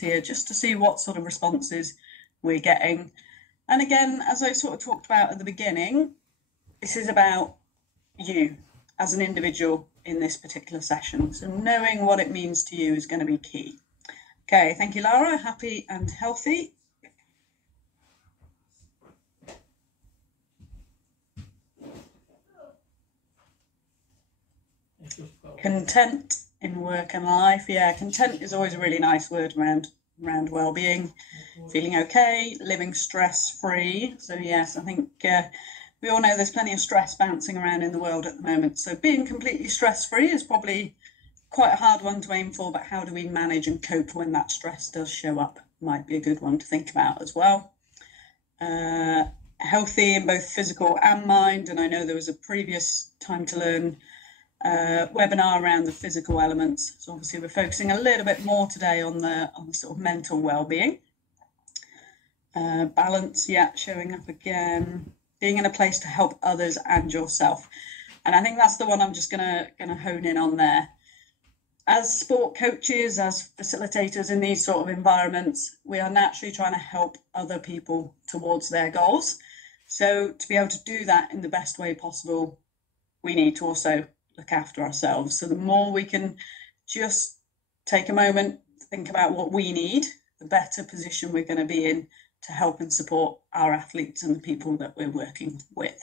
here just to see what sort of responses we're getting. And again, as I sort of talked about at the beginning, this is about you as an individual in this particular session. So knowing what it means to you is going to be key. Okay, thank you, Lara. Happy and healthy. Content in work and life. Yeah, content is always a really nice word around well-being, feeling okay, living stress-free. So yes, I think we all know there's plenty of stress bouncing around in the world at the moment. So being completely stress-free is probably quite a hard one to aim for, but how do we manage and cope when that stress does show up might be a good one to think about as well. Healthy in both physical and mind, and I know there was a previous Time to Learn webinar around the physical elements. So obviously we're focusing a little bit more today on the sort of mental well-being. Balance, yeah, showing up again. Being in a place to help others and yourself. And I think that's the one I'm just gonna hone in on there. As sport coaches, as facilitators in these sort of environments, we are naturally trying to help other people towards their goals. So to be able to do that in the best way possible, we need to also look after ourselves. So the more we can just take a moment, think about what we need, the better position we're going to be in to help and support our athletes and the people that we're working with.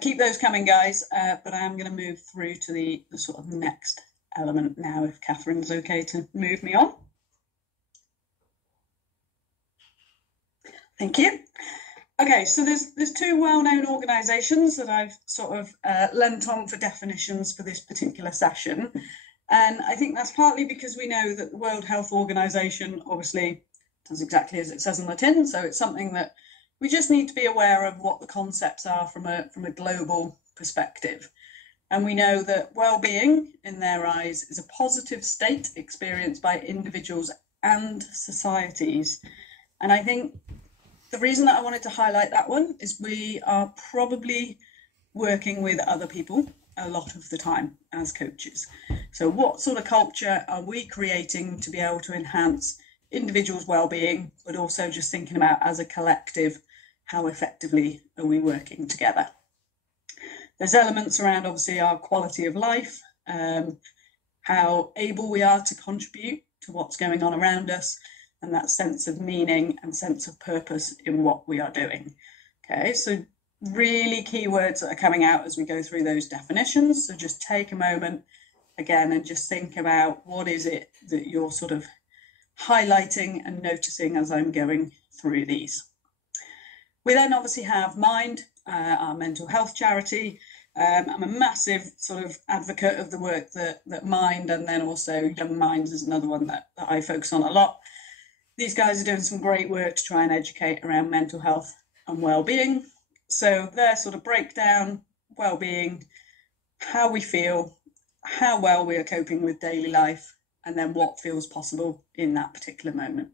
Keep those coming, guys, but I am going to move through to the sort of next element now, if Catherine's okay to move me on. Thank you. Okay, so there's two well-known organisations that I've sort of lent on for definitions for this particular session. And I think that's partly because we know that the World Health Organization obviously does exactly as it says on the tin. So it's something that we just need to be aware of what the concepts are from a global perspective. And we know that well-being, in their eyes, is a positive state experienced by individuals and societies. And I think the reason that I wanted to highlight that one is we are probably working with other people a lot of the time as coaches. So what sort of culture are we creating to be able to enhance individuals' well-being, but also just thinking about as a collective, how effectively are we working together? There's elements around obviously our quality of life, how able we are to contribute to what's going on around us, and that sense of meaning and sense of purpose in what we are doing. Okay, so really key words that are coming out as we go through those definitions. So just take a moment again and just think about what is it that you're sort of highlighting and noticing as I'm going through these. We then obviously have Mind, our mental health charity. I'm a massive sort of advocate of the work that Mind, and then also Young Minds is another one that I focus on a lot. These guys are doing some great work to try and educate around mental health and well-being. So their sort of breakdown, well-being, how we feel, how well we are coping with daily life, and then what feels possible in that particular moment.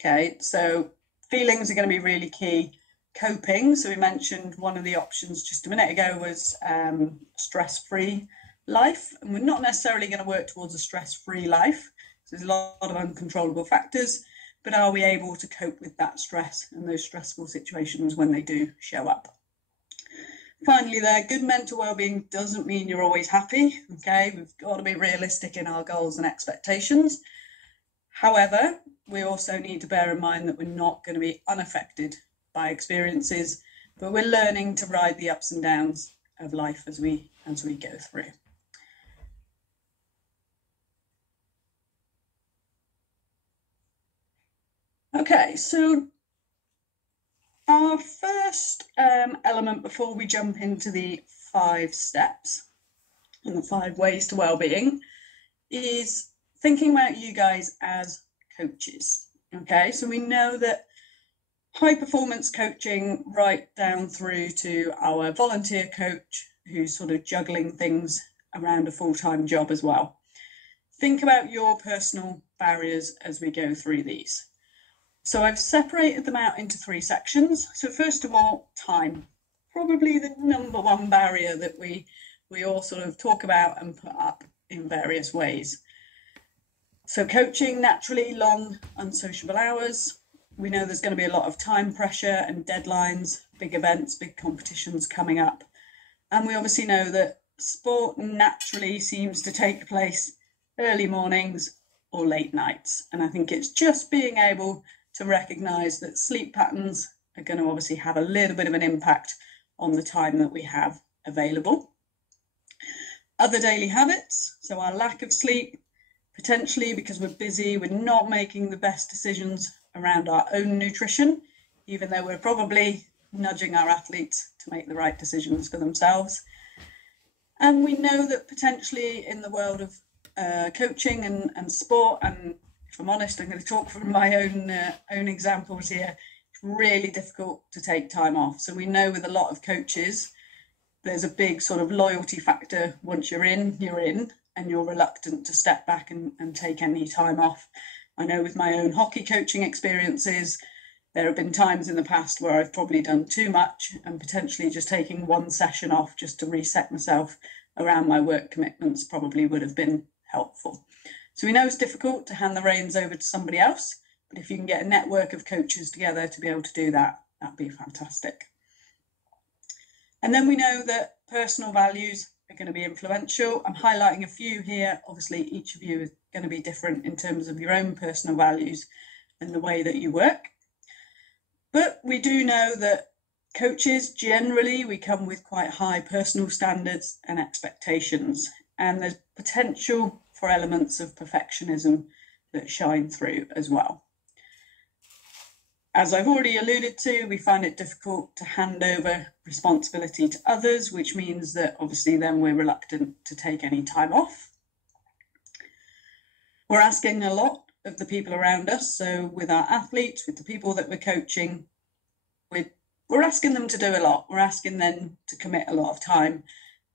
Okay, so feelings are going to be really key. Coping, so we mentioned one of the options just a minute ago was stress-free life, and we're not necessarily going to work towards a stress-free life. So there's a lot of uncontrollable factors, but are we able to cope with that stress and those stressful situations when they do show up? Finally there, good mental well-being doesn't mean you're always happy, okay? We've got to be realistic in our goals and expectations. However, we also need to bear in mind that we're not going to be unaffected by experiences, but we're learning to ride the ups and downs of life as we go through. Okay, so our first element before we jump into the 5 steps and the 5 ways to well-being is thinking about you guys as coaches. Okay, so we know that high performance coaching right down through to our volunteer coach who's sort of juggling things around a full-time job as well. Think about your personal barriers as we go through these. So I've separated them out into 3 sections. So first of all, time, probably the number one barrier that we all sort of talk about and put up in various ways. So coaching, naturally long, unsociable hours. We know there's going to be a lot of time pressure and deadlines, big events, big competitions coming up. And we obviously know that sport naturally seems to take place early mornings or late nights. And I think it's just being able to recognise that sleep patterns are going to obviously have a little bit of an impact on the time that we have available. Other daily habits, so our lack of sleep, potentially because we're busy, we're not making the best decisions around our own nutrition, even though we're probably nudging our athletes to make the right decisions for themselves. And we know that potentially in the world of coaching and sport, and if I'm honest, I'm going to talk from my own examples here, it's really difficult to take time off. So we know with a lot of coaches, there's a big sort of loyalty factor. Once you're in, and you're reluctant to step back and take any time off. I know with my own hockey coaching experiences, there have been times in the past where I've probably done too much and potentially just taking one session off just to reset myself around my work commitments probably would have been helpful. So we know it's difficult to hand the reins over to somebody else, but if you can get a network of coaches together to be able to do that, that'd be fantastic. And then we know that personal values are going to be influential. I'm highlighting a few here. Obviously, each of you is going to be different in terms of your own personal values and the way that you work. But we do know that coaches, generally, we come with quite high personal standards and expectations. And there's potential for elements of perfectionism that shine through as well. As I've already alluded to, we find it difficult to hand over responsibility to others, which means that obviously then we're reluctant to take any time off. We're asking a lot of the people around us. So with our athletes, with the people that we're coaching, we're asking them to do a lot. We're asking them to commit a lot of time,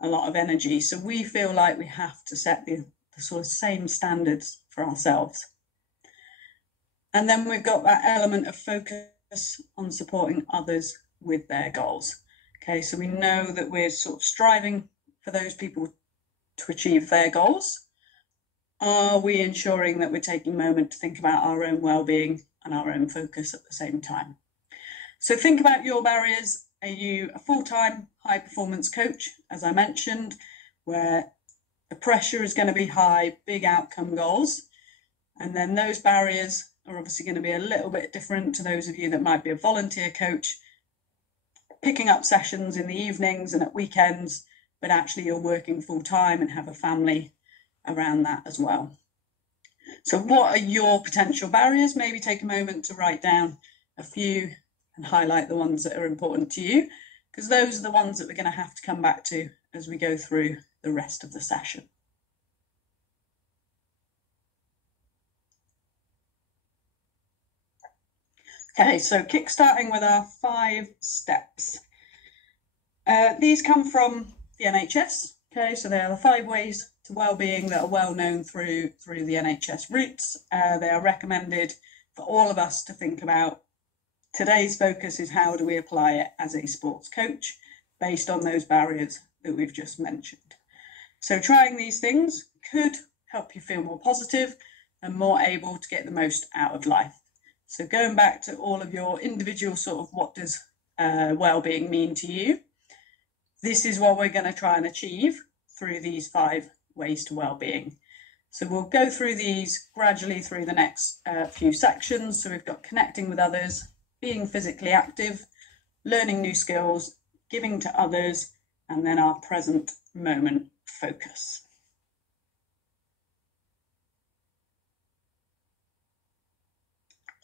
a lot of energy. So we feel like we have to set the sort of same standards for ourselves. And then we've got that element of focus on supporting others with their goals. Okay, so we know that we're sort of striving for those people to achieve their goals. Are we ensuring that we're taking a moment to think about our own well-being and our own focus at the same time? So think about your barriers. Are you a full-time high-performance coach, as I mentioned, where the pressure is going to be high, big outcome goals, and then those barriers are obviously going to be a little bit different to those of you that might be a volunteer coach, picking up sessions in the evenings and at weekends, but actually you're working full-time and have a family around that as well. So what are your potential barriers? Maybe take a moment to write down a few and highlight the ones that are important to you, because those are the ones that we're going to have to come back to as we go through the rest of the session. Okay, so kickstarting with our 5 steps. These come from the NHS. Okay, so they are the 5 ways to wellbeing that are well known through the NHS routes. They are recommended for all of us to think about. Today's focus is how do we apply it as a sports coach based on those barriers that we've just mentioned. So trying these things could help you feel more positive and more able to get the most out of life. So going back to all of your individual sort of what does well-being mean to you, this is what we're going to try and achieve through these 5 ways to well-being. So we'll go through these gradually through the next few sections. So we've got connecting with others, being physically active, learning new skills, giving to others, and then our present moment focus.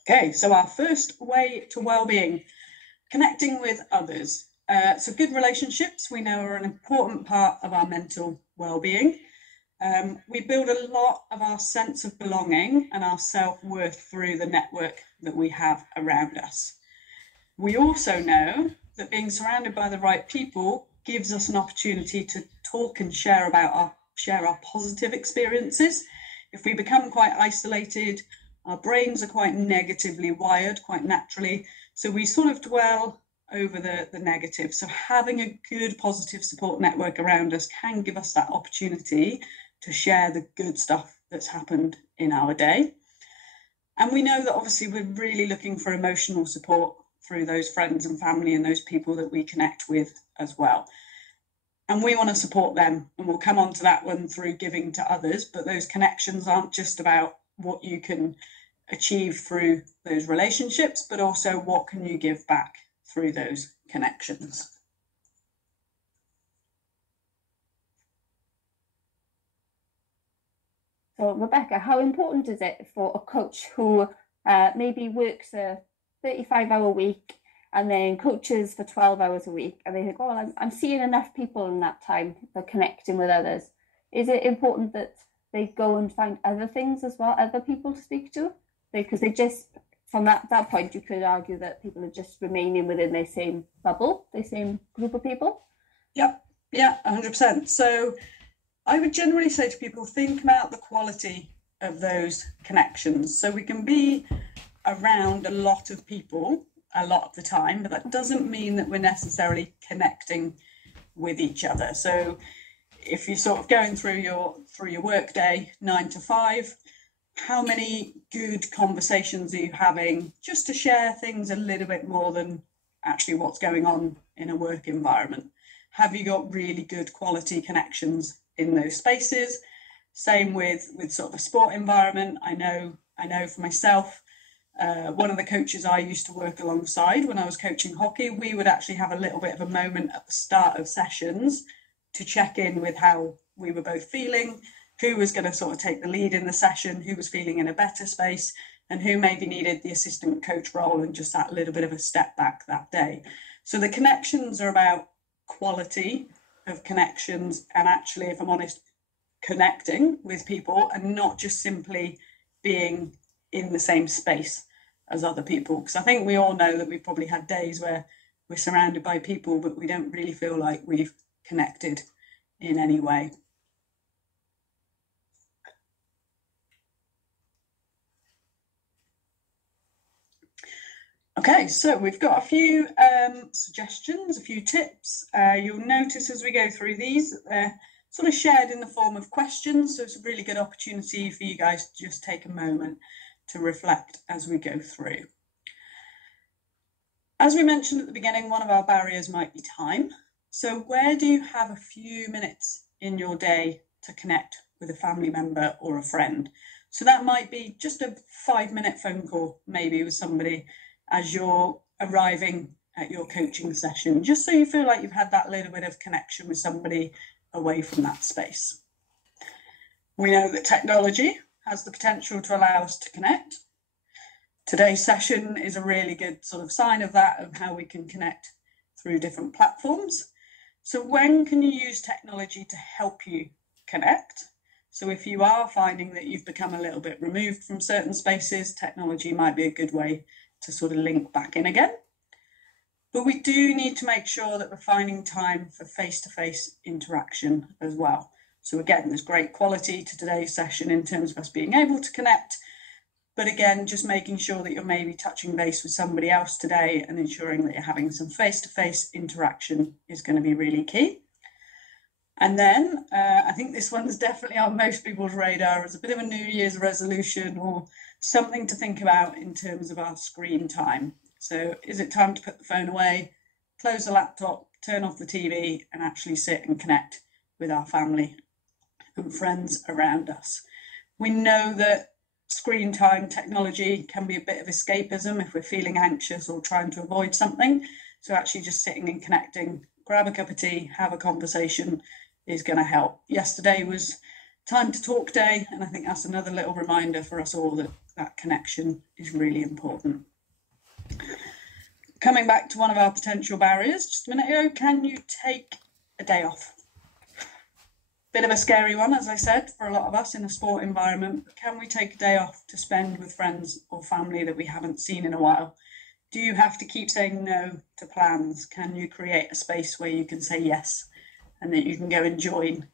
Okay, so our first way to well-being, connecting with others. So good relationships, we know, are an important part of our mental well-being. We build a lot of our sense of belonging and our self-worth through the network that we have around us. We also know that being surrounded by the right people gives us an opportunity to talk and share our positive experiences. If we become quite isolated, our brains are quite negatively wired, quite naturally, so we sort of dwell over the negative. So having a good positive support network around us can give us that opportunity to share the good stuff that's happened in our day. And we know that obviously we're really looking for emotional support through those friends and family and those people that we connect with as well. And we want to support them, and we'll come on to that one through giving to others, but those connections aren't just about what you can achieve through those relationships, but also what can you give back through those connections. So Rebecca, how important is it for a coach who maybe works a 35-hour week and then coaches for 12 hours a week, and they think, oh, I'm seeing enough people in that time, they're connecting with others. Is it important that they go and find other things as well, other people to speak to? Because they just, from that point, you could argue that people are just remaining within their same bubble, their same group of people. Yep, yeah, 100%. So I would generally say to people, think about the quality of those connections. So we can be around a lot of people a lot of the time, but that doesn't mean that we're necessarily connecting with each other. So if you're sort of going through your work day 9 to 5, how many good conversations are you having just to share things a little bit more than actually what's going on in a work environment? Have you got really good quality connections in those spaces? Same with sort of a sport environment. I know for myself, one of the coaches I used to work alongside when I was coaching hockey, we would actually have a little bit of a moment at the start of sessions to check in with how we were both feeling, who was going to sort of take the lead in the session, who was feeling in a better space, and who maybe needed the assistant coach role and just that little bit of a step back that day. So the connections are about quality of connections and actually, if I'm honest, connecting with people and not just simply being in the same space as other people. Because I think we all know that we've probably had days where we're surrounded by people, but we don't really feel like we've connected in any way. Okay, so we've got a few suggestions, a few tips. You'll notice as we go through these that they're sort of shared in the form of questions, so it's a really good opportunity for you guys to just take a moment to reflect as we go through. As we mentioned at the beginning, one of our barriers might be time. So where do you have a few minutes in your day to connect with a family member or a friend? So that might be just a 5-minute phone call, maybe with somebody as you're arriving at your coaching session, just so you feel like you've had that little bit of connection with somebody away from that space. We know that technology has the potential to allow us to connect. Today's session is a really good sort of sign of that, of how we can connect through different platforms. So when can you use technology to help you connect? So if you are finding that you've become a little bit removed from certain spaces, technology might be a good way to sort of link back in again. But we do need to make sure that we're finding time for face-to-face interaction as well. So again, there's great quality to today's session in terms of us being able to connect, but again, just making sure that you're maybe touching base with somebody else today and ensuring that you're having some face-to-face interaction is going to be really key. And then I think this one's definitely on most people's radar as a bit of a New Year's resolution or something to think about in terms of our screen time. So is it time to put the phone away, close the laptop, turn off the TV, and actually sit and connect with our family and friends around us? We know that screen time technology can be a bit of escapism if we're feeling anxious or trying to avoid something. So actually just sitting and connecting, grab a cup of tea, have a conversation is going to help. Yesterday was time to talk day, and I think that's another little reminder for us all that that connection is really important. Coming back to one of our potential barriers just a minute ago, can you take a day off? Bit of a scary one, as I said, for a lot of us in a sport environment, but can we take a day off to spend with friends or family that we haven't seen in a while? Do you have to keep saying no to plans? Can you create a space where you can say yes and that you can go and join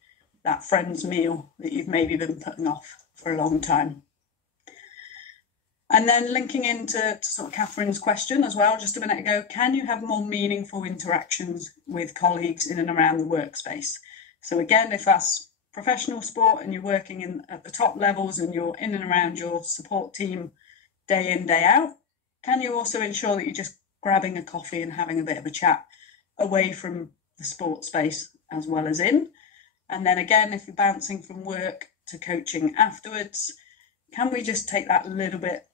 that friend's meal that you've maybe been putting off for a long time? And then linking into sort of Catherine's question as well, just a minute ago, can you have more meaningful interactions with colleagues in and around the workspace? So again, if that's professional sport and you're working in at the top levels and you're in and around your support team day in, day out, can you also ensure that you're just grabbing a coffee and having a bit of a chat away from the sport space as well as in? And then again, if you're bouncing from work to coaching afterwards, can we just take that little bit,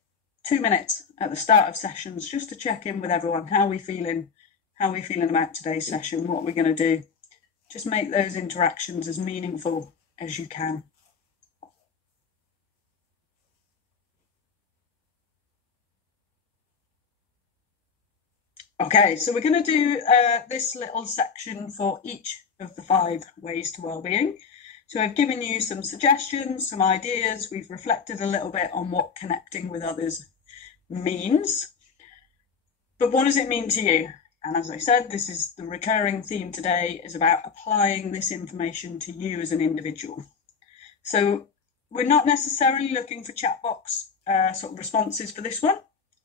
2 minutes at the start of sessions, just to check in with everyone? How are we feeling? How are we feeling about today's session? What are we going to do? Just make those interactions as meaningful as you can. Okay, so we're going to do this little section for each of the 5 ways to wellbeing. So I've given you some suggestions, some ideas. We've reflected a little bit on what connecting with others means. But what does it mean to you? And as I said, this is the recurring theme today, is about applying this information to you as an individual. So we're not necessarily looking for chat box sort of responses for this one,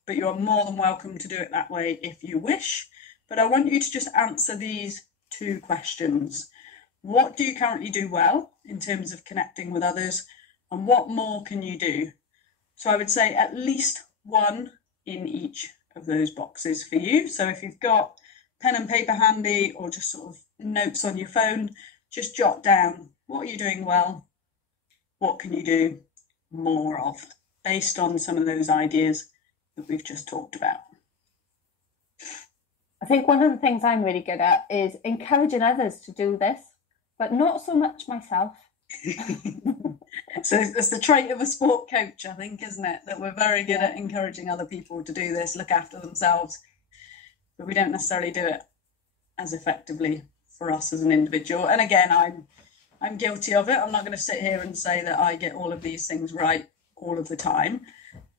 but you're more than welcome to do it that way if you wish. But I want you to just answer these 2 questions. What do you currently do well in terms of connecting with others, and what more can you do? So I would say at least 1 in each of those boxes for you. So if you've got pen and paper handy or just sort of notes on your phone, just jot down, what are you doing well? What can you do more of, based on some of those ideas that we've just talked about? I think one of the things I'm really good at is encouraging others to do this, but not so much myself. So it's the trait of a sport coach, I think, isn't it? That we're very good at encouraging other people to do this, look after themselves, but we don't necessarily do it as effectively for us as an individual. And again, I'm guilty of it. I'm not going to sit here and say that I get all of these things right all of the time.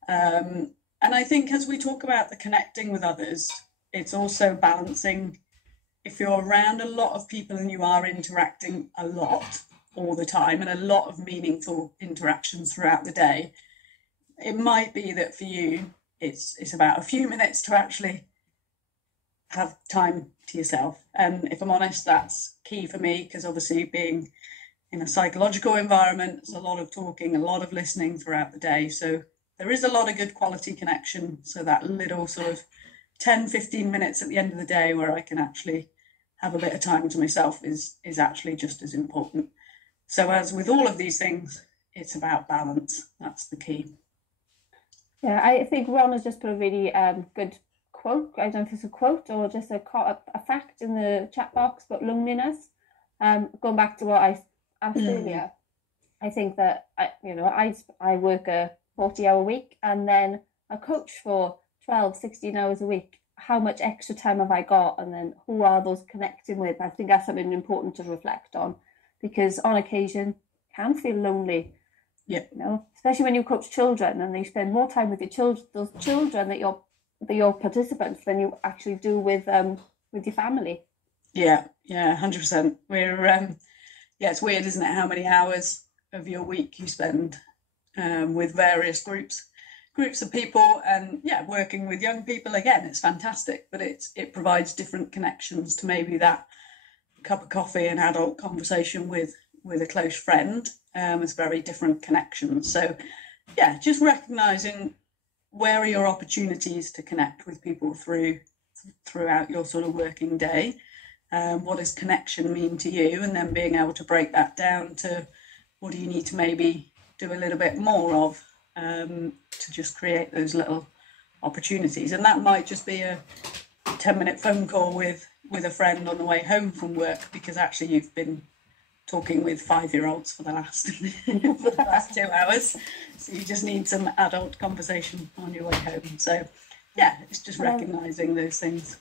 And I think as we talk about the connecting with others, it's also balancing. If you're around a lot of people and you are interacting a lot all the time and a lot of meaningful interactions throughout the day, it might be that for you, it's about a few minutes to actually have time to yourself. And if I'm honest, that's key for me, because obviously being in a psychological environment, there's a lot of talking, a lot of listening throughout the day. So there is a lot of good quality connection. So that little sort of 10, 15 minutes at the end of the day where I can actually have a bit of time to myself is actually just as important. So as with all of these things, it's about balance. That's the key. Yeah, I think Ron has just put a really good quote. I don't know if it's a quote or just a fact in the chat box about loneliness. Going back to what I asked earlier, I think that I work a 40-hour week and then I coach for 12, 16 hours a week. How much extra time have I got? And then who are those connecting with? I think that's something important to reflect on, because on occasion can feel lonely. Yeah. Especially when you coach children and you spend more time with your children, those children that your participants, than you actually do with your family. Yeah, 100%. We're it's weird, isn't it, how many hours of your week you spend with various groups of people, and working with young people. Again, it's fantastic, but it provides different connections to maybe that cup of coffee and adult conversation with a close friend. It's very different connections. So just recognizing where are your opportunities to connect with people throughout your sort of working day. What does connection mean to you? And then being able to break that down to what do you need to maybe do a little bit more of to just create those little opportunities. And that might just be a 10-minute phone call with a friend on the way home from work, because actually you've been talking with 5-year-olds for the last 2 hours. So you just need some adult conversation on your way home. So it's just recognizing those things.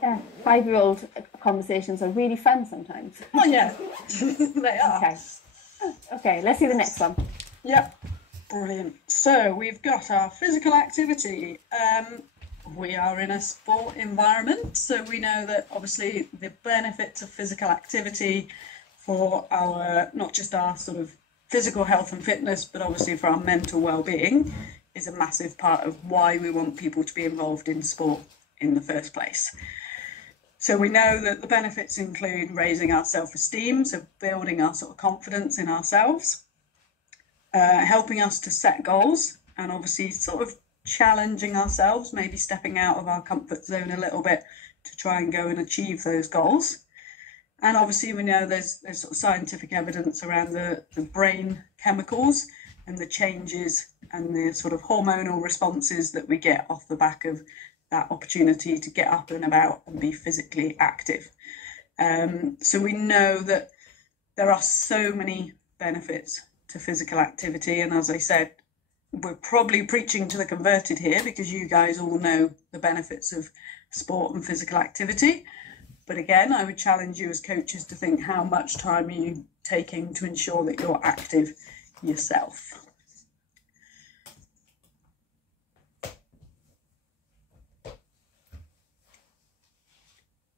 Yeah, 5-year-old conversations are really fun sometimes. Oh yeah, they are. Okay, let's see the next one. Yep, brilliant. So we've got our physical activity. We are in a sport environment, so we know that obviously the benefits of physical activity for our, not just our sort of physical health and fitness, but obviously for our mental well-being, is a massive part of why we want people to be involved in sport in the first place. So we know that the benefits include raising our self-esteem, so building our sort of confidence in ourselves, helping us to set goals, and obviously sort of challenging ourselves, maybe stepping out of our comfort zone a little bit to try and go and achieve those goals. And obviously we know there's sort of scientific evidence around the brain chemicals and the changes and the sort of hormonal responses that we get off the back of that opportunity to get up and about and be physically active. So we know that there are so many benefits to physical activity, and as I said, we're probably preaching to the converted here because you guys all know the benefits of sport and physical activity. But again, I would challenge you as coaches to think, how much time are you taking to ensure that you're active yourself?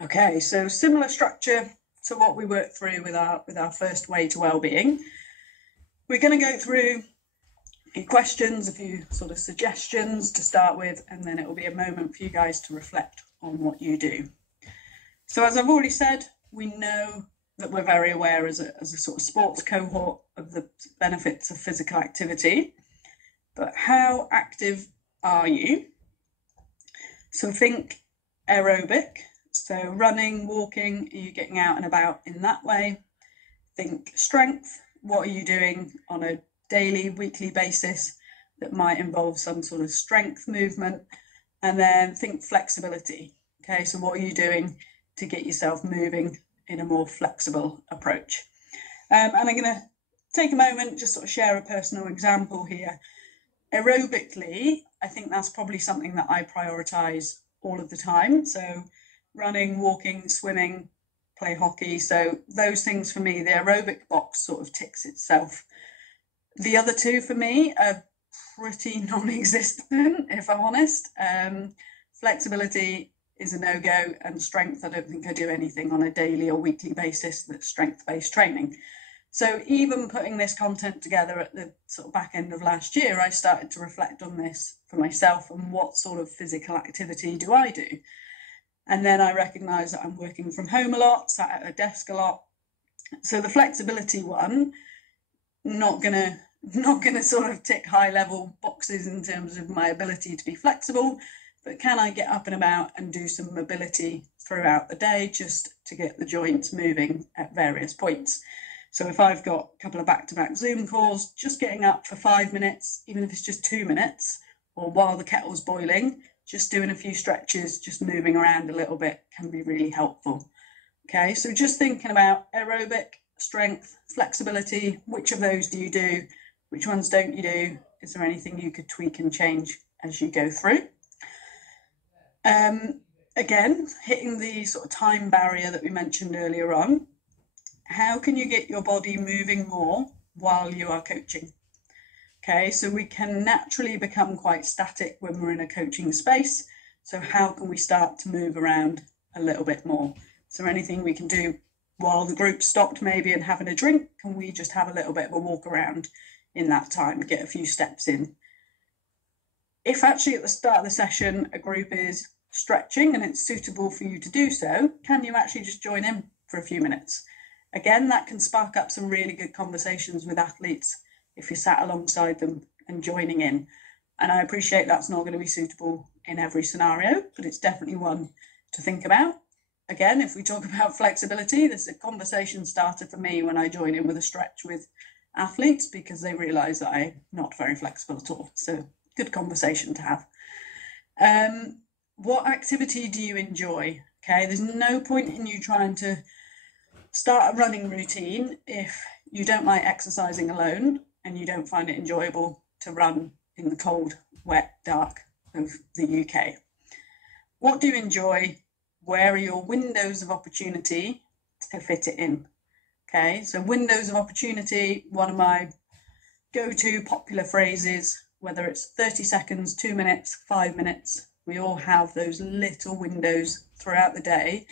Okay, so similar structure to what we worked through with our first way to wellbeing. We're going to go through a few questions, a few sort of suggestions to start with, and then it will be a moment for you guys to reflect on what you do. So as I've already said, we know that we're very aware as a sort of sports cohort of the benefits of physical activity, but how active are you? So think aerobic. So running, walking, are you getting out and about in that way? Think strength. What are you doing on a daily, weekly basis that might involve some sort of strength movement? And then think flexibility. Okay, so what are you doing to get yourself moving in a more flexible approach? And I'm going to take a moment, just sort of share a personal example here. Aerobically, I think that's probably something that I prioritize all of the time. So running, walking, swimming, play hockey. So those things for me, the aerobic box sort of ticks itself. The other two for me are pretty non-existent, if I'm honest. Flexibility is a no-go, and strength, I don't think I do anything on a daily or weekly basis that's strength-based training. So even putting this content together at the sort of back end of last year, I started to reflect on this for myself and what sort of physical activity do I do? And then I recognised that I'm working from home a lot, sat at a desk a lot. So the flexibility one, not gonna sort of tick high level boxes in terms of my ability to be flexible, but can I get up and about and do some mobility throughout the day just to get the joints moving at various points? So if I've got a couple of back-to-back Zoom calls, just getting up for 5 minutes, even if it's just 2 minutes, or while the kettle's boiling, just doing a few stretches, just moving around a little bit can be really helpful. Okay, so just thinking about aerobic, strength, flexibility, which of those do you do? Which ones don't you do? Is there anything you could tweak and change as you go through? Again, hitting the sort of time barrier that we mentioned earlier on, how can you get your body moving more while you are coaching? Okay, so we can naturally become quite static when we're in a coaching space. So how can we start to move around a little bit more? Is there anything we can do while the group stopped maybe and having a drink? Can we just have a little bit of a walk around in that time, get a few steps in? If actually at the start of the session a group is stretching and it's suitable for you to do so, can you actually just join in for a few minutes? Again, that can spark up some really good conversations with athletes if you're sat alongside them and joining in. And I appreciate that's not going to be suitable in every scenario, but it's definitely one to think about. Again, if we talk about flexibility, there's a conversation starter for me when I join in with a stretch with athletes because they realise that I'm not very flexible at all. So good conversation to have. What activity do you enjoy? Okay, there's no point in you trying to start a running routine if you don't like exercising alone and you don't find it enjoyable to run in the cold, wet, dark of the UK. What do you enjoy? Where are your windows of opportunity to fit it in? Okay, so windows of opportunity, one of my go-to popular phrases, whether it's 30 seconds, 2 minutes, 5 minutes, we all have those little windows throughout the day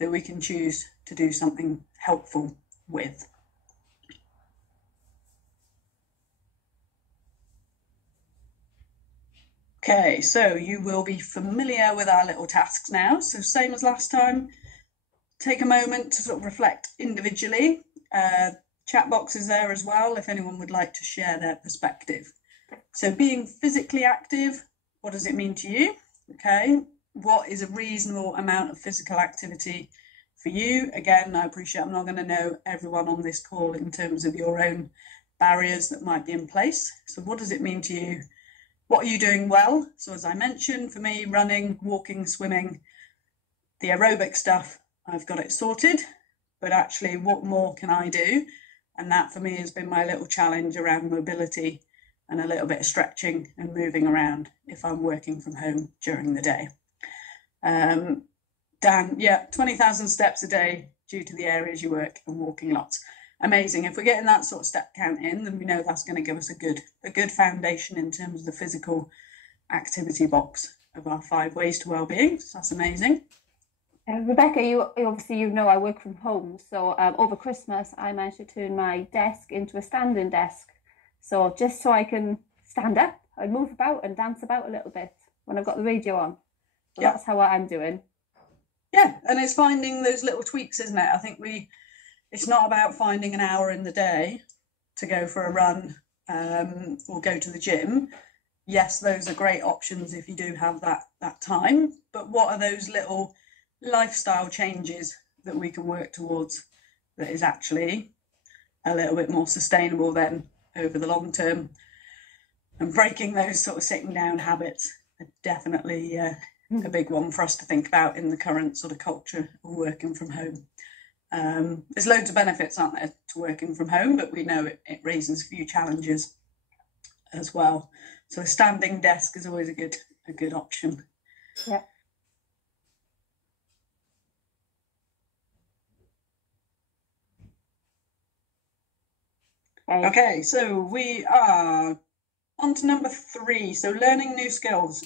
that we can choose to do something helpful with. Okay, so you will be familiar with our little tasks now. So same as last time, take a moment to sort of reflect individually. Chat box is there as well if anyone would like to share their perspective. So being physically active, what does it mean to you? Okay, what is a reasonable amount of physical activity for you? Again, I appreciate I'm not going to know everyone on this call in terms of your own barriers that might be in place. So what does it mean to you? What are you doing well? So as I mentioned, for me, running, walking, swimming, the aerobic stuff, I've got it sorted, but actually what more can I do? And that for me has been my little challenge around mobility and a little bit of stretching and moving around if I'm working from home during the day. Dan, yeah, 20,000 steps a day due to the areas you work and walking lots. Amazing. If we're getting that sort of step count in, then we know that's going to give us a good foundation in terms of the physical activity box of our 5 ways to wellbeing. So that's amazing. Rebecca, you obviously know I work from home, so over Christmas I managed to turn my desk into a standing desk, so just so I can stand up and move about and dance about a little bit when I've got the radio on. So yeah, that's how I'm doing. Yeah, and it's finding those little tweaks, isn't it? I think it's not about finding an hour in the day to go for a run or go to the gym. Yes, those are great options if you do have that time, but what are those little lifestyle changes that we can work towards that is actually a little bit more sustainable then over the long term? And breaking those sort of sitting down habits are definitely a big one for us to think about in the current sort of culture of working from home. There's loads of benefits, aren't there, to working from home, but we know it raises a few challenges as well. So a standing desk is always a good option. Yeah. Okay, so we are on to number 3. So learning new skills.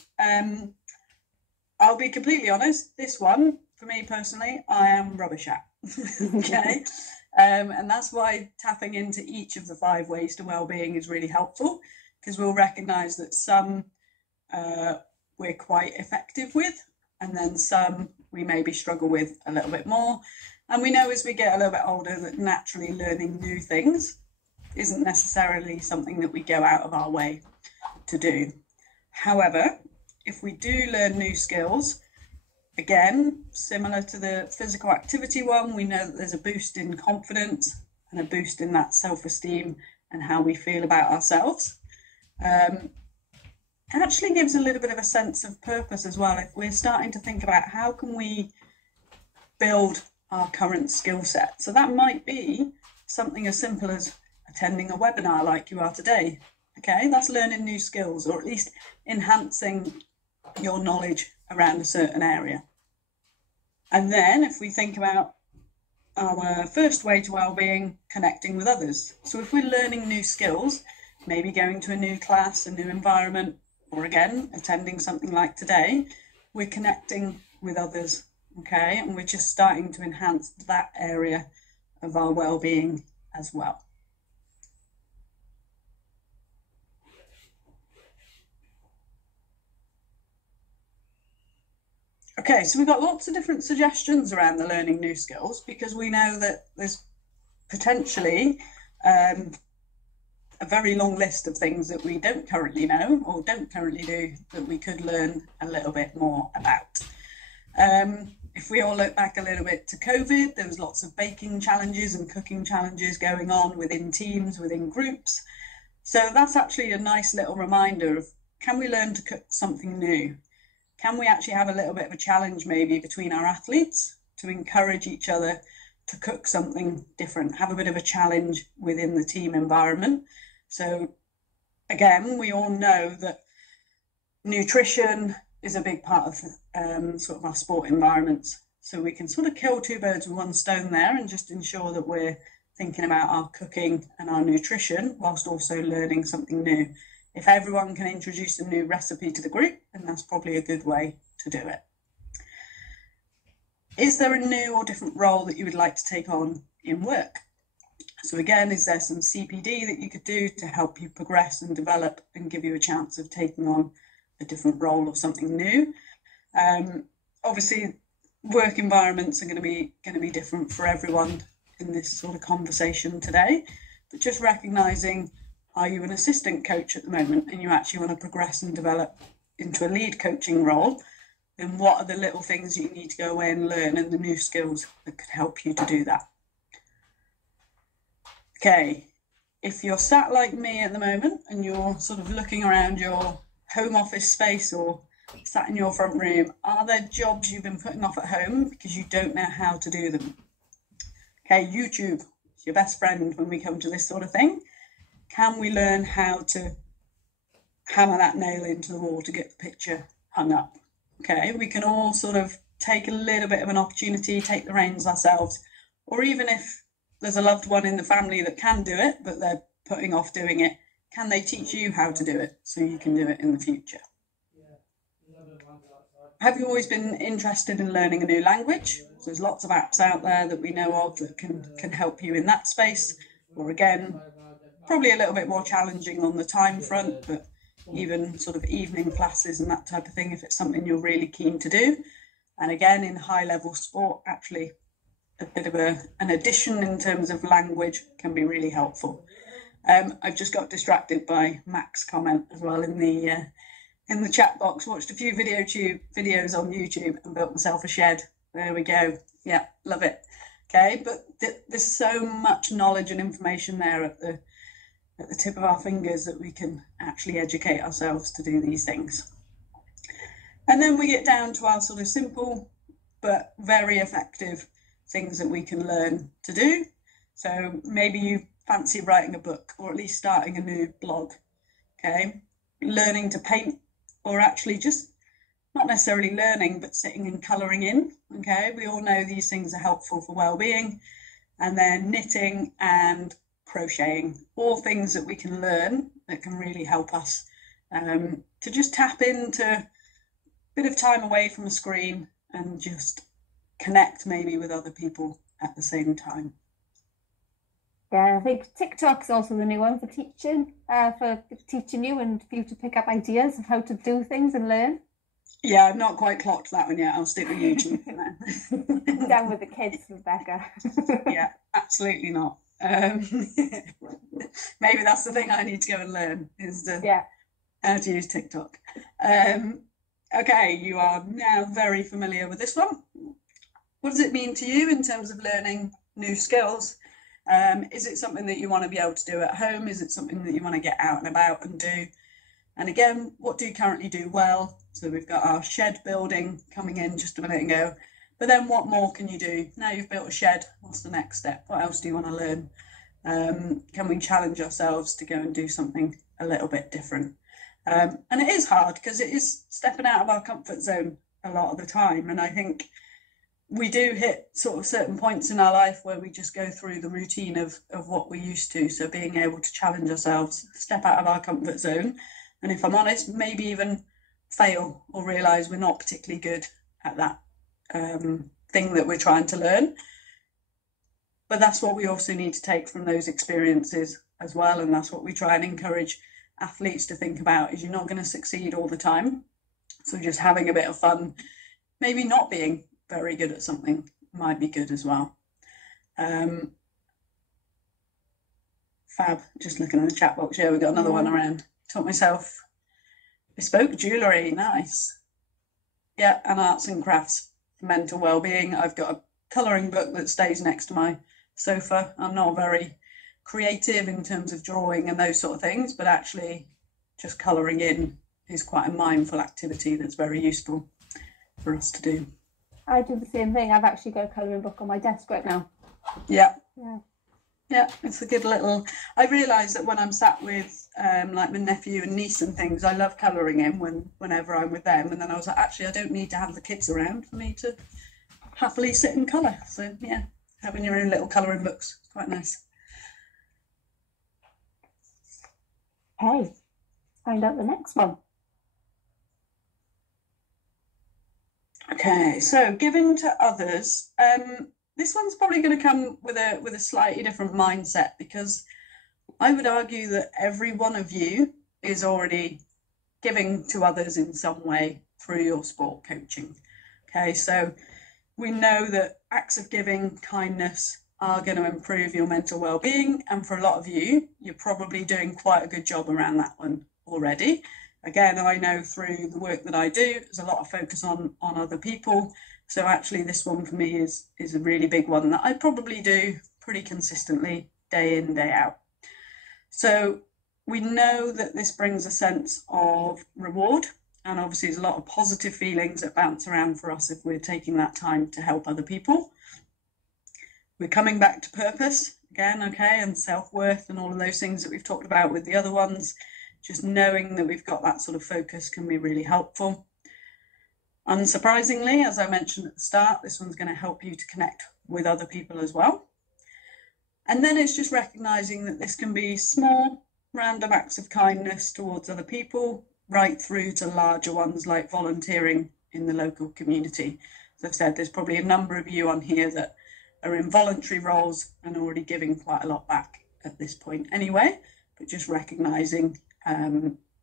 I'll be completely honest, this one, for me personally, I am rubbish at. Okay, and that's why tapping into each of the 5 ways to wellbeing is really helpful, because we'll recognise that some we're quite effective with, and then some we maybe struggle with a little bit more. And we know as we get a little bit older that naturally learning new things isn't necessarily something that we go out of our way to do. However, if we do learn new skills, again, similar to the physical activity one, we know that there's a boost in confidence and a boost in that self-esteem and how we feel about ourselves. It actually gives a little bit of a sense of purpose as well. If we're starting to think about how can we build our current skill set. So that might be something as simple as attending a webinar like you are today. Okay, that's learning new skills, or at least enhancing your knowledge around a certain area. And then if we think about our first way to wellbeing, connecting with others. So if we're learning new skills, maybe going to a new class, a new environment, or again, attending something like today, we're connecting with others, okay? And we're just starting to enhance that area of our wellbeing as well. Okay, so we've got lots of different suggestions around the learning new skills, because we know that there's potentially a very long list of things that we don't currently know or don't currently do that we could learn a little bit more about. If we all look back a little bit to COVID, there was lots of baking challenges and cooking challenges going on within teams, within groups. So that's actually a nice little reminder of, can we learn to cook something new? Can we actually have a little bit of a challenge maybe between our athletes to encourage each other to cook something different, have a bit of a challenge within the team environment? So again, we all know that nutrition is a big part of sort of our sport environments. So we can sort of kill 2 birds with 1 stone there and just ensure that we're thinking about our cooking and our nutrition whilst also learning something new. If everyone can introduce a new recipe to the group, then that's probably a good way to do it. Is there a new or different role that you would like to take on in work? So again, is there some CPD that you could do to help you progress and develop and give you a chance of taking on a different role or something new? Obviously, work environments are going to be different for everyone in this sort of conversation today, but just recognizing, are you an assistant coach at the moment and you actually want to progress and develop into a lead coaching role? Then what are the little things you need to go away and learn and the new skills that could help you to do that? Okay, if you're sat like me at the moment and you're sort of looking around your home office space or sat in your front room, are there jobs you've been putting off at home because you don't know how to do them? Okay, YouTube is your best friend when we come to this sort of thing. Can we learn how to hammer that nail into the wall to get the picture hung up? Okay, we can all sort of take a little bit of an opportunity, take the reins ourselves, or even if there's a loved one in the family that can do it, but they're putting off doing it, can they teach you how to do it so you can do it in the future? Have you always been interested in learning a new language? So there's lots of apps out there that we know of that can help you in that space. Or again, probably a little bit more challenging on the time front, but even sort of evening classes and that type of thing if it's something you're really keen to do. And again, in high level sport, actually a bit of an addition in terms of language can be really helpful. I've just got distracted by Mac's comment as well in the chat box. Watched a few videos on YouTube and built myself a shed. There we go. Yeah, love it. Okay, but there's so much knowledge and information there at the tip of our fingers that we can actually educate ourselves to do these things. And then we get down to our sort of simple but very effective things that we can learn to do. So maybe you fancy writing a book or at least starting a new blog. Okay, learning to paint, or actually just not necessarily learning, but sitting and colouring in. Okay, we all know these things are helpful for well-being. And then knitting and crocheting, all things that we can learn that can really help us to just tap into a bit of time away from a screen and just connect maybe with other people at the same time. Yeah, I think TikTok's also the new one for teaching you and for you to pick up ideas of how to do things and learn. Yeah, I've not quite clocked that one yet. I'll stick with YouTube for now. Down with the kids, Rebecca. Yeah, absolutely not. Maybe that's the thing I need to go and learn is how to use TikTok. Okay, you are now very familiar with this one. What does it mean to you in terms of learning new skills? Is it something that you want to be able to do at home? Is it something that you want to get out and about and do? And again, what do you currently do well? So we've got our shed building coming in just a minute ago. But then what more can you do? Now you've built a shed, what's the next step? What else do you want to learn? Can we challenge ourselves to go and do something a little bit different? And it is hard because it is stepping out of our comfort zone a lot of the time. And I think we do hit sort of certain points in our life where we just go through the routine of what we're used to. So being able to challenge ourselves, step out of our comfort zone, and if I'm honest, maybe even fail or realise we're not particularly good at that thing that we're trying to learn. But that's what we also need to take from those experiences as well. And that's what we try and encourage athletes to think about, is you're not going to succeed all the time. So just having a bit of fun, maybe not being very good at something might be good as well. Fab, just looking in the chat box. Yeah, we've got another one around. Taught myself bespoke jewellery, nice. Yeah, and arts and crafts for mental well-being. I've got a colouring book that stays next to my sofa. I'm not very creative in terms of drawing and those sort of things, but actually just colouring in is quite a mindful activity that's very useful for us to do. I do the same thing. I've actually got a colouring book on my desk right now. Yeah. Yeah, it's a good little... I realise that when I'm sat with like my nephew and niece and things, I love colouring in whenever I'm with them. And then I was like, actually, I don't need to have the kids around for me to happily sit and colour. So yeah, having your own little colouring books is quite nice. Hey, find out the next one. Okay, so giving to others. This one's probably going to come with a slightly different mindset, because I would argue that every one of you is already giving to others in some way through your sport coaching. Okay, so we know that acts of giving, kindness are going to improve your mental well-being, and for a lot of you, you're probably doing quite a good job around that one already. Again, I know through the work that I do, there's a lot of focus on other people. So actually this one for me is a really big one that I probably do pretty consistently, day in, day out. So we know that this brings a sense of reward, and obviously there's a lot of positive feelings that bounce around for us if we're taking that time to help other people. We're coming back to purpose again, okay, and self-worth and all of those things that we've talked about with the other ones. Just knowing that we've got that sort of focus can be really helpful. Unsurprisingly, as I mentioned at the start, this one's going to help you to connect with other people as well. And then it's just recognizing that this can be small, random acts of kindness towards other people, right through to larger ones like volunteering in the local community. As I've said, there's probably a number of you on here that are in voluntary roles and already giving quite a lot back at this point anyway, but just recognizing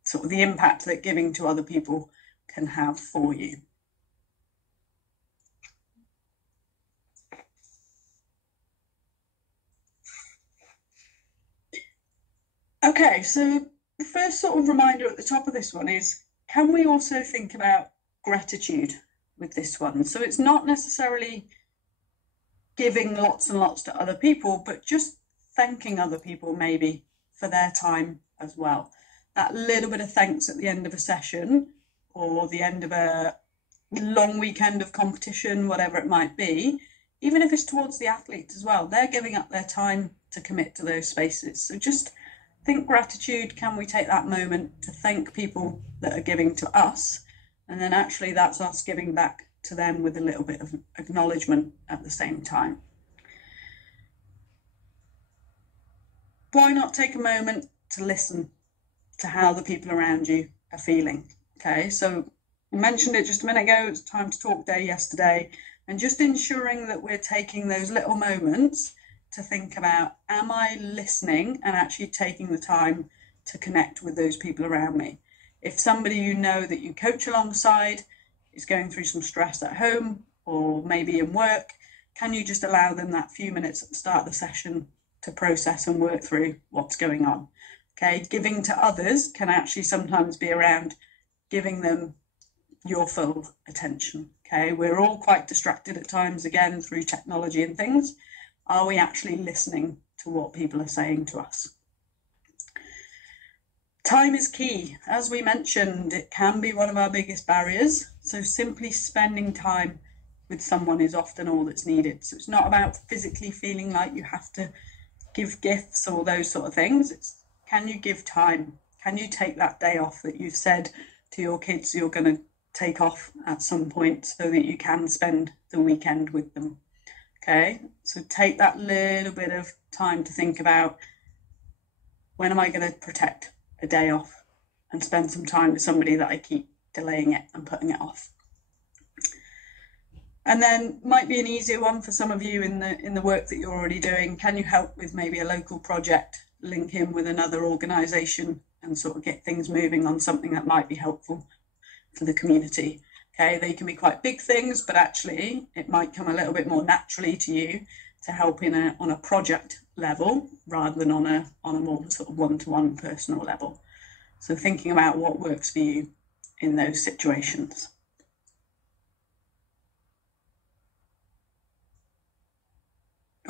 sort of the impact that giving to other people can have for you. Okay, so the first sort of reminder at the top of this one is, can we also think about gratitude with this one? So it's not necessarily giving lots and lots to other people, but just thanking other people maybe for their time as well. That little bit of thanks at the end of a session or the end of a long weekend of competition, whatever it might be, even if it's towards the athletes as well, they're giving up their time to commit to those spaces. So just think gratitude. Can we take that moment to thank people that are giving to us? And then actually that's us giving back to them with a little bit of acknowledgement at the same time. Why not take a moment to listen to how the people around you are feeling? Okay, so I mentioned it just a minute ago, it's Time to Talk Day yesterday, and just ensuring that we're taking those little moments to think about, am I listening and actually taking the time to connect with those people around me? If somebody you know that you coach alongside is going through some stress at home or maybe in work, can you just allow them that few minutes at the start of the session to process and work through what's going on? Okay, giving to others can actually sometimes be around giving them your full attention. Okay, we're all quite distracted at times, again, through technology and things. Are we actually listening to what people are saying to us? Time is key. As we mentioned, it can be one of our biggest barriers. So simply spending time with someone is often all that's needed. So it's not about physically feeling like you have to give gifts or those sort of things. It's, can you give time? Can you take that day off that you've said to your kids you're going to take off at some point so that you can spend the weekend with them? Okay, so take that little bit of time to think about, when am I going to protect a day off and spend some time with somebody that I keep delaying it and putting it off? And then might be an easier one for some of you in the work that you're already doing. Can you help with maybe a local project, link in with another organisation and sort of get things moving on something that might be helpful for the community? Okay, they can be quite big things, but actually it might come a little bit more naturally to you to help on a project level rather than on a more sort of one-to-one personal level. So thinking about what works for you in those situations.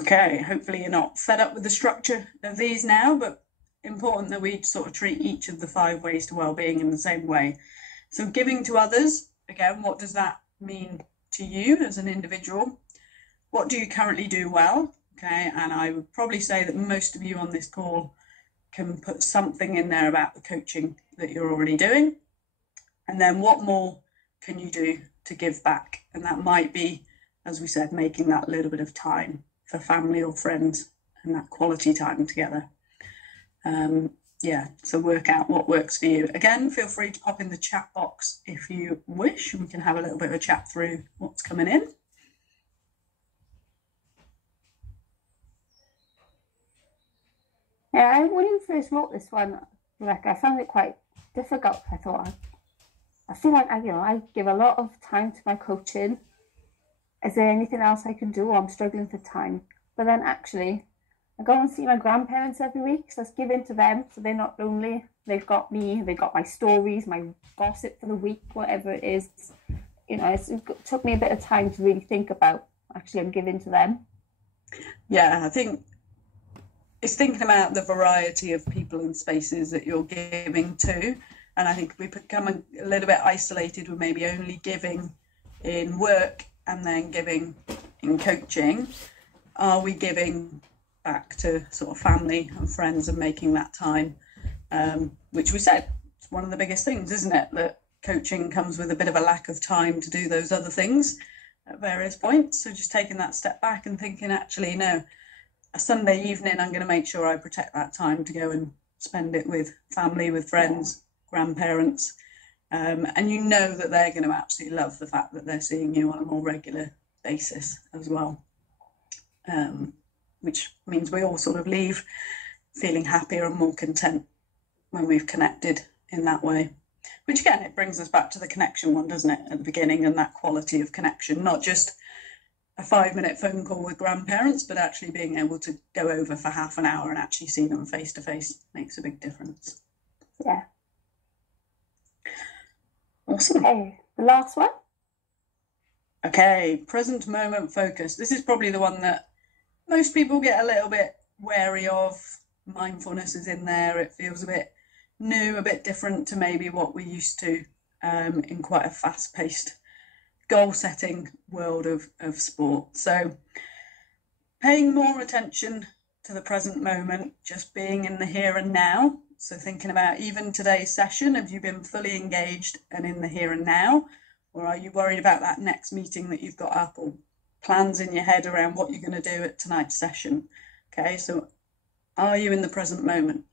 Okay, hopefully you're not fed up with the structure of these now, but important that we sort of treat each of the 5 ways to wellbeing in the same way. So giving to others, again, what does that mean to you as an individual? What do you currently do well? Okay, and I would probably say that most of you on this call can put something in there about the coaching that you're already doing. And then what more can you do to give back? And that might be, as we said, making that little bit of time for family or friends and that quality time together. Yeah, so work out what works for you. Again, feel free to pop in the chat box if you wish, and we can have a little bit of a chat through what's coming in. Yeah, when you first wrote this one, like, I found it quite difficult. I thought, I feel like I give a lot of time to my coaching. is there anything else I can do? I'm struggling for time. But then actually, I go and see my grandparents every week, so it's given to them, so they're not lonely. They've got me, they've got my stories, my gossip for the week, whatever it is. You know, it took me a bit of time to really think about, actually, I'm giving to them. Yeah, I think it's thinking about the variety of people and spaces that you're giving to. And I think we become a little bit isolated with maybe only giving in work and then giving in coaching. Are we giving back to sort of family and friends and making that time? Which we said, it's one of the biggest things, isn't it? That coaching comes with a bit of a lack of time to do those other things at various points. So just taking that step back and thinking, actually, no, a Sunday evening, I'm going to make sure I protect that time to go and spend it with family, with friends, grandparents. And you know that they're going to absolutely love the fact that they're seeing you on a more regular basis as well. Which means we all sort of leave feeling happier and more content when we've connected in that way. Which again, it brings us back to the connection one, doesn't it, at the beginning, and that quality of connection, not just a 5-minute phone call with grandparents, but actually being able to go over for half an hour and actually see them face to face makes a big difference. Yeah. Awesome. Okay, the last one. Okay, present moment focus. This is probably the one that most people get a little bit wary of. Mindfulness is in there. It feels a bit new, a bit different to maybe what we're used to in quite a fast-paced, goal-setting world of sport. So paying more attention to the present moment, just being in the here and now. So thinking about even today's session, have you been fully engaged and in the here and now? Or are you worried about that next meeting that you've got up, or plans in your head around what you're going to do at tonight's session? Okay, so are you in the present moment?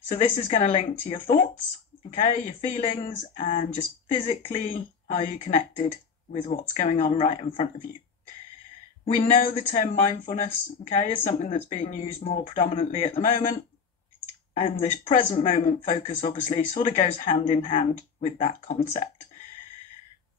So this is going to link to your thoughts, okay, your feelings, and just physically, are you connected with what's going on right in front of you? We know the term mindfulness, okay, is something that's being used more predominantly at the moment. And this present moment focus obviously sort of goes hand in hand with that concept.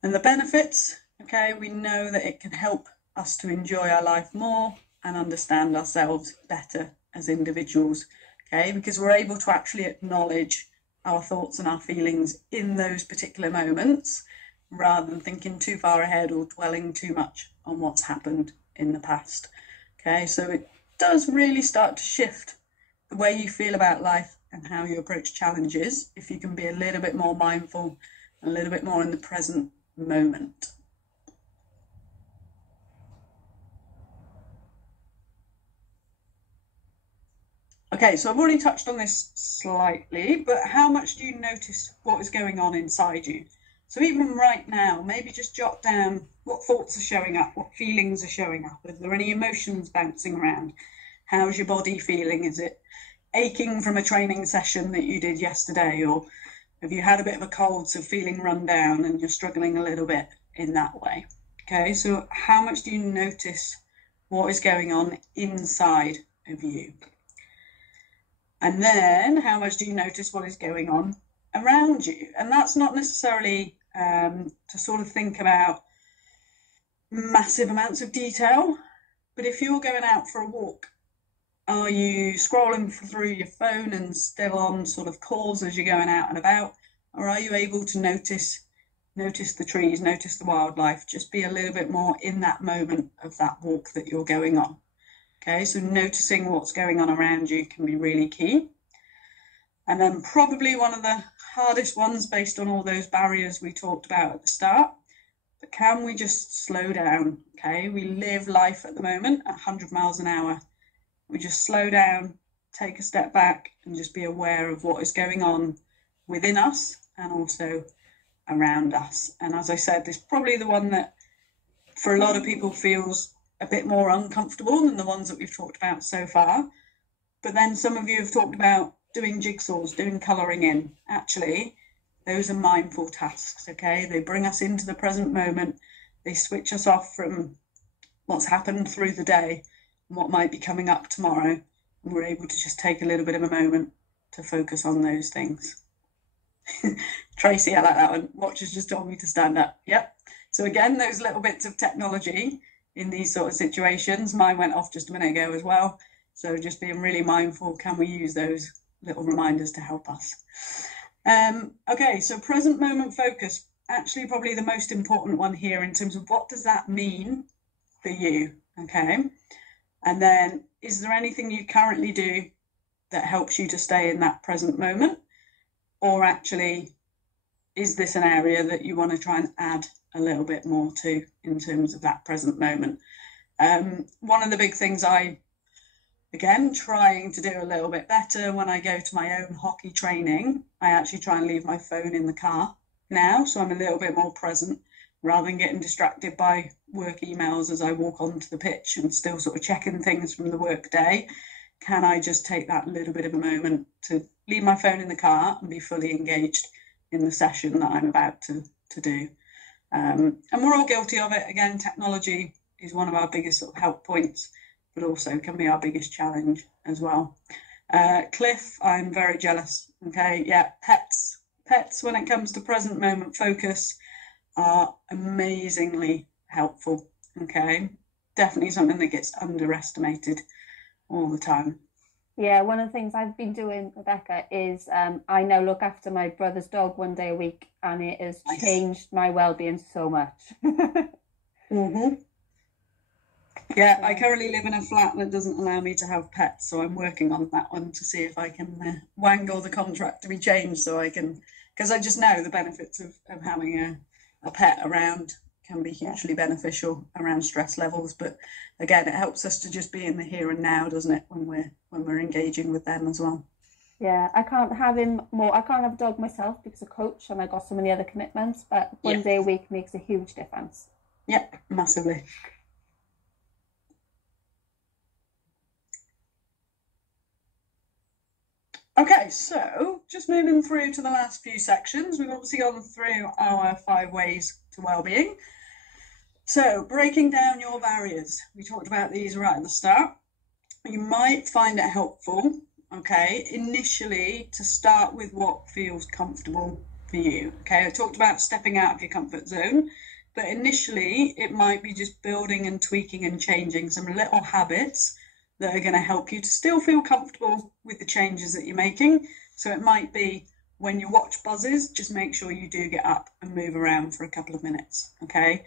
And the benefits, okay, we know that it can help us to enjoy our life more and understand ourselves better as individuals, okay, because we're able to actually acknowledge our thoughts and our feelings in those particular moments rather than thinking too far ahead or dwelling too much on what's happened in the past. Okay, so it does really start to shift the way you feel about life and how you approach challenges if you can be a little bit more mindful, a little bit more in the present moment. Okay, so I've already touched on this slightly, but how much do you notice what is going on inside you? So even right now, maybe just jot down what thoughts are showing up, what feelings are showing up. Is there any emotions bouncing around? How's your body feeling? Is it aching from a training session that you did yesterday? Or have you had a bit of a cold, so feeling run down and you're struggling a little bit in that way? Okay, so how much do you notice what is going on inside of you? And then how much do you notice what is going on around you? And that's not necessarily to sort of think about massive amounts of detail, but if you're going out for a walk, are you scrolling through your phone and still on sort of calls as you're going out and about? Or are you able to notice the trees, notice the wildlife, just be a little bit more in that moment of that walk that you're going on? Okay, so noticing what's going on around you can be really key. And then probably one of the hardest ones based on all those barriers we talked about at the start, but can we just slow down? Okay, we live life at the moment at 100 miles an hour. We just slow down, take a step back and just be aware of what is going on within us and also around us. And as I said, this is probably the one that for a lot of people feels a bit more uncomfortable than the ones that we've talked about so far. But then some of you have talked about doing jigsaws, doing colouring in. Actually, those are mindful tasks, okay? They bring us into the present moment. They switch us off from what's happened through the day and what might be coming up tomorrow. And we're able to just take a little bit of a moment to focus on those things. Tracy, I like that one. Watch has just told me to stand up. Yep. So again, those little bits of technology in these sort of situations, mine went off just a minute ago as well. So just being really mindful, can we use those little reminders to help us? Okay, so present moment focus, actually probably the most important one here in terms of what does that mean for you, okay? And then is there anything you currently do that helps you to stay in that present moment? Or actually, is this an area that you want to try and add a little bit more to in terms of that present moment? One of the big things again, trying to do a little bit better when I go to my own hockey training, I actually try and leave my phone in the car now, so I'm a little bit more present rather than getting distracted by work emails as I walk onto the pitch and still sort of checking things from the work day. Can I just take that little bit of a moment to leave my phone in the car and be fully engaged in the session that I'm about to do? And we're all guilty of it. Again, technology is one of our biggest sort of help points, but also can be our biggest challenge as well. Cliff, I'm very jealous. Okay, yeah, pets when it comes to present moment focus are amazingly helpful. Okay, definitely something that gets underestimated all the time. Yeah, one of the things I've been doing, Rebecca, is I now look after my brother's dog one day a week, and it has changed my well-being so much. Mm-hmm. Yeah, I currently live in a flat that doesn't allow me to have pets, so I'm working on that one to see if I can wangle the contract to be changed so I can, because I just know the benefits of having a pet around can be hugely beneficial around stress levels. But again, it helps us to just be in the here and now, doesn't it, when we're engaging with them as well. Yeah, I can't have a dog myself because I coach and I got so many other commitments, but one day a week makes a huge difference. Yeah, massively. Okay, so just moving through to the last few sections, we've obviously gone through our 5 ways to well-being. So breaking down your barriers, we talked about these right at the start. You might find it helpful, okay, initially to start with what feels comfortable for you. Okay, I talked about stepping out of your comfort zone, but initially it might be just building and tweaking and changing some little habits that are going to help you to still feel comfortable with the changes that you're making. So it might be when your watch buzzes, just make sure you do get up and move around for a couple of minutes, okay?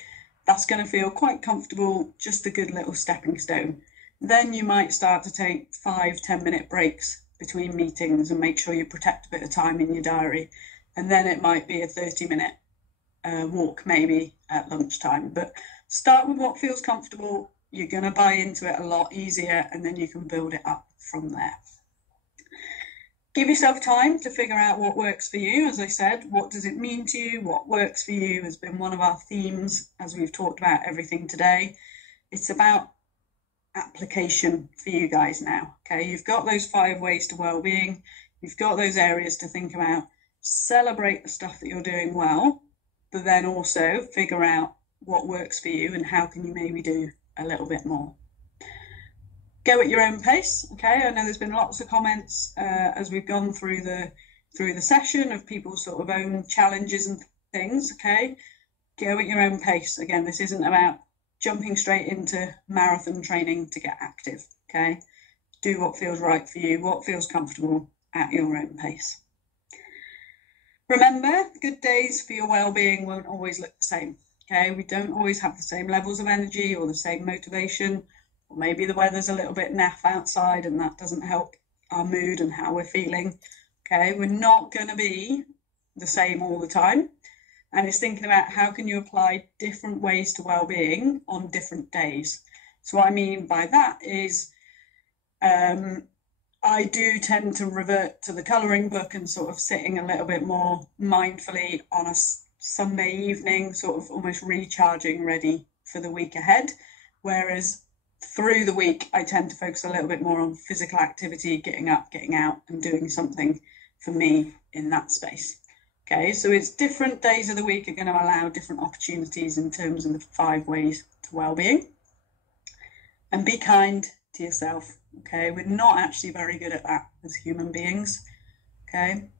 That's going to feel quite comfortable, just a good little stepping stone. Then you might start to take 5-10 minute breaks between meetings and make sure you protect a bit of time in your diary. And then it might be a 30-minute walk maybe at lunchtime. But start with what feels comfortable. You're going to buy into it a lot easier, and then you can build it up from there. Give yourself time to figure out what works for you. As I said, what does it mean to you? What works for you has been one of our themes as we've talked about everything today. It's about application for you guys now. Okay, you've got those 5 ways to well-being. You've got those areas to think about. Celebrate the stuff that you're doing well, but then also figure out what works for you and how can you maybe do a little bit more. Go at your own pace. Okay, I know there's been lots of comments as we've gone through the session of people's sort of own challenges and things. Okay, go at your own pace. Again, this isn't about jumping straight into marathon training to get active. Okay, do what feels right for you, what feels comfortable at your own pace. Remember, good days for your well-being won't always look the same. Okay, we don't always have the same levels of energy or the same motivation, or maybe the weather's a little bit naff outside and that doesn't help our mood and how we're feeling. Okay, we're not going to be the same all the time. And it's thinking about how can you apply different ways to well-being on different days. So what I mean by that is I do tend to revert to the colouring book and sort of sitting a little bit more mindfully on a Sunday evening, sort of almost recharging, ready for the week ahead. Whereas through the week, I tend to focus a little bit more on physical activity, getting up, getting out and doing something for me in that space. Okay, so it's different days of the week are going to allow different opportunities in terms of the 5 ways to well-being. And be kind to yourself. Okay, we're not actually very good at that as human beings. Okay,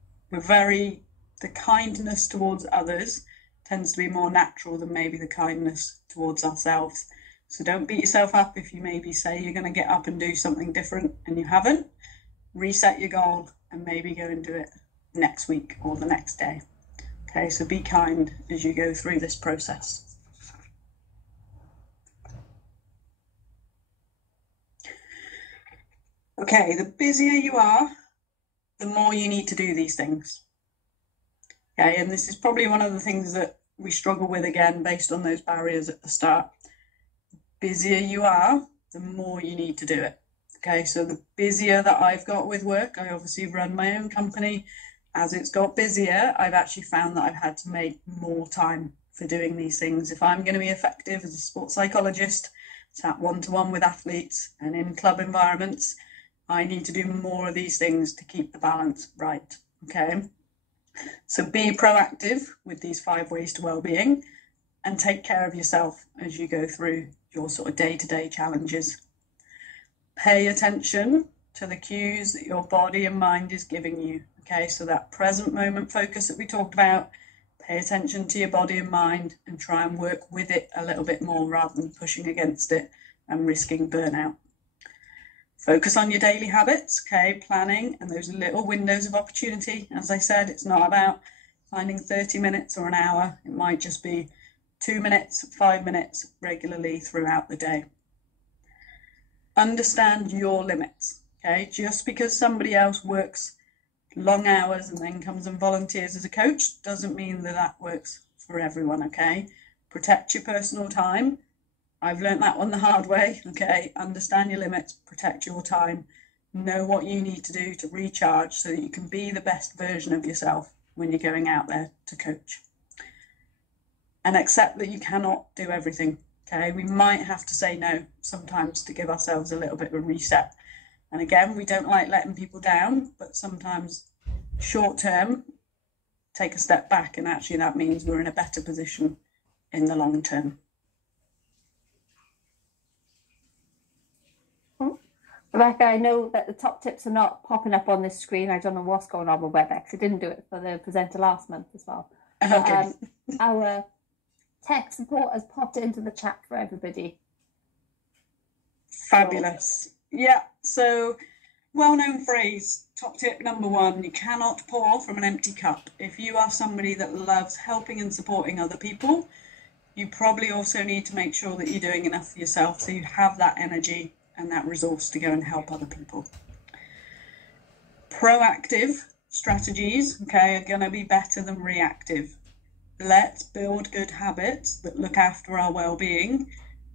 the kindness towards others tends to be more natural than maybe the kindness towards ourselves. So don't beat yourself up if you maybe say you're going to get up and do something different and you haven't. Reset your goal and maybe go and do it next week or the next day. Okay, so be kind as you go through this process. Okay, the busier you are, the more you need to do these things. Okay, and this is probably one of the things that we struggle with again, based on those barriers at the start. The busier you are, the more you need to do it. Okay, so the busier that I've got with work, I obviously run my own company. As it's got busier, I've actually found that I've had to make more time for doing these things. If I'm going to be effective as a sports psychologist, sat one-to-one with athletes and in club environments, I need to do more of these things to keep the balance right. Okay, so be proactive with these 5 ways to well-being and take care of yourself as you go through your sort of day-to-day challenges. Pay attention to the cues that your body and mind is giving you. Okay, so that present moment focus that we talked about, pay attention to your body and mind and try and work with it a little bit more rather than pushing against it and risking burnout. Focus on your daily habits, okay, planning and those little windows of opportunity. As I said, it's not about finding 30 minutes or an hour. It might just be 2 minutes, 5 minutes regularly throughout the day. Understand your limits, okay? Just because somebody else works long hours and then comes and volunteers as a coach doesn't mean that that works for everyone, okay? Protect your personal time. I've learned that one the hard way, okay? Understand your limits, protect your time, know what you need to do to recharge so that you can be the best version of yourself when you're going out there to coach. And accept that you cannot do everything. Okay, we might have to say no sometimes to give ourselves a little bit of a reset. And again, we don't like letting people down, but sometimes short term, take a step back and actually that means we're in a better position in the long term. Rebecca, I know that the top tips are not popping up on this screen. I don't know what's going on with WebEx. I didn't do it for the presenter last month as well. Okay. Our tech support has popped into the chat for everybody. Fabulous. Yeah, so well-known phrase, top tip number 1, you cannot pour from an empty cup. If you are somebody that loves helping and supporting other people, you probably also need to make sure that you're doing enough for yourself so you have that energy and that resource to go and help other people. Proactive strategies, okay, are going to be better than reactive. Let's build good habits that look after our well-being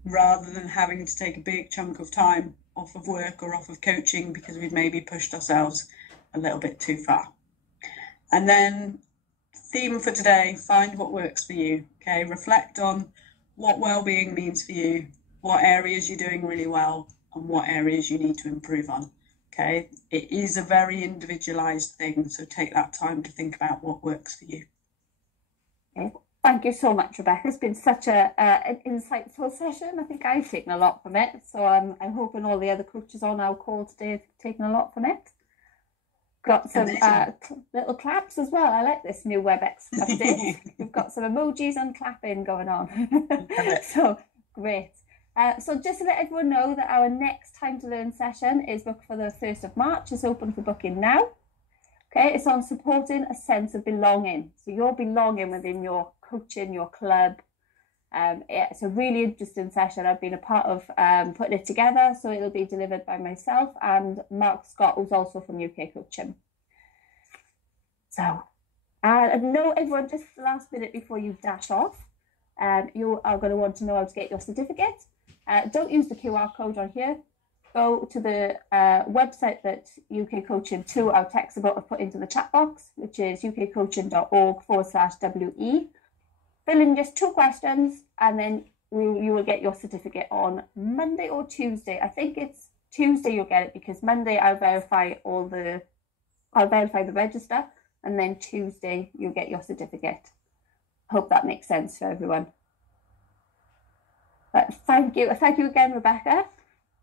rather than having to take a big chunk of time off of work or off of coaching because we've maybe pushed ourselves a little bit too far. And then theme for today, find what works for you. Okay, reflect on what well-being means for you, what areas you're doing really well and what areas you need to improve on. Okay, it is a very individualized thing, so take that time to think about what works for you. Okay. Thank you so much, Rebecca. It's been such an insightful session. I think I've taken a lot from it. So I'm hoping all the other coaches on our call today have taken a lot from it. Got some little claps as well. I like this new WebEx update. We've got some emojis and clapping going on. So great. So just to let everyone know that our next Time to Learn session is booked for the 1st of March. It's open for booking now. Okay, it's on supporting a sense of belonging. So you're belonging within your coaching, your club. It's a really interesting session. I've been a part of putting it together. So it'll be delivered by myself and Mark Scott, who's also from UK Coaching. So, I know everyone, just the last minute before you dash off, you are going to want to know how to get your certificate. Don't use the QR code on here. Go to the website that UK Coaching 2, our tech support, have put into the chat box, which is ukcoaching.org/WE. Fill in just 2 questions and then you will get your certificate on Monday or Tuesday. I think it's Tuesday you'll get it because Monday I'll verify the register and then Tuesday you'll get your certificate. Hope that makes sense for everyone. But thank you again, Rebecca.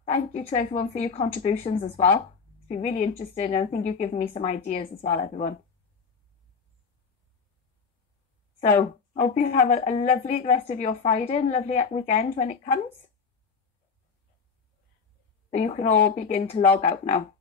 Thank you to everyone for your contributions as well. It's been really interesting and I think you've given me some ideas as well, everyone. So I hope you have a lovely rest of your Friday and lovely weekend when it comes. So you can all begin to log out now.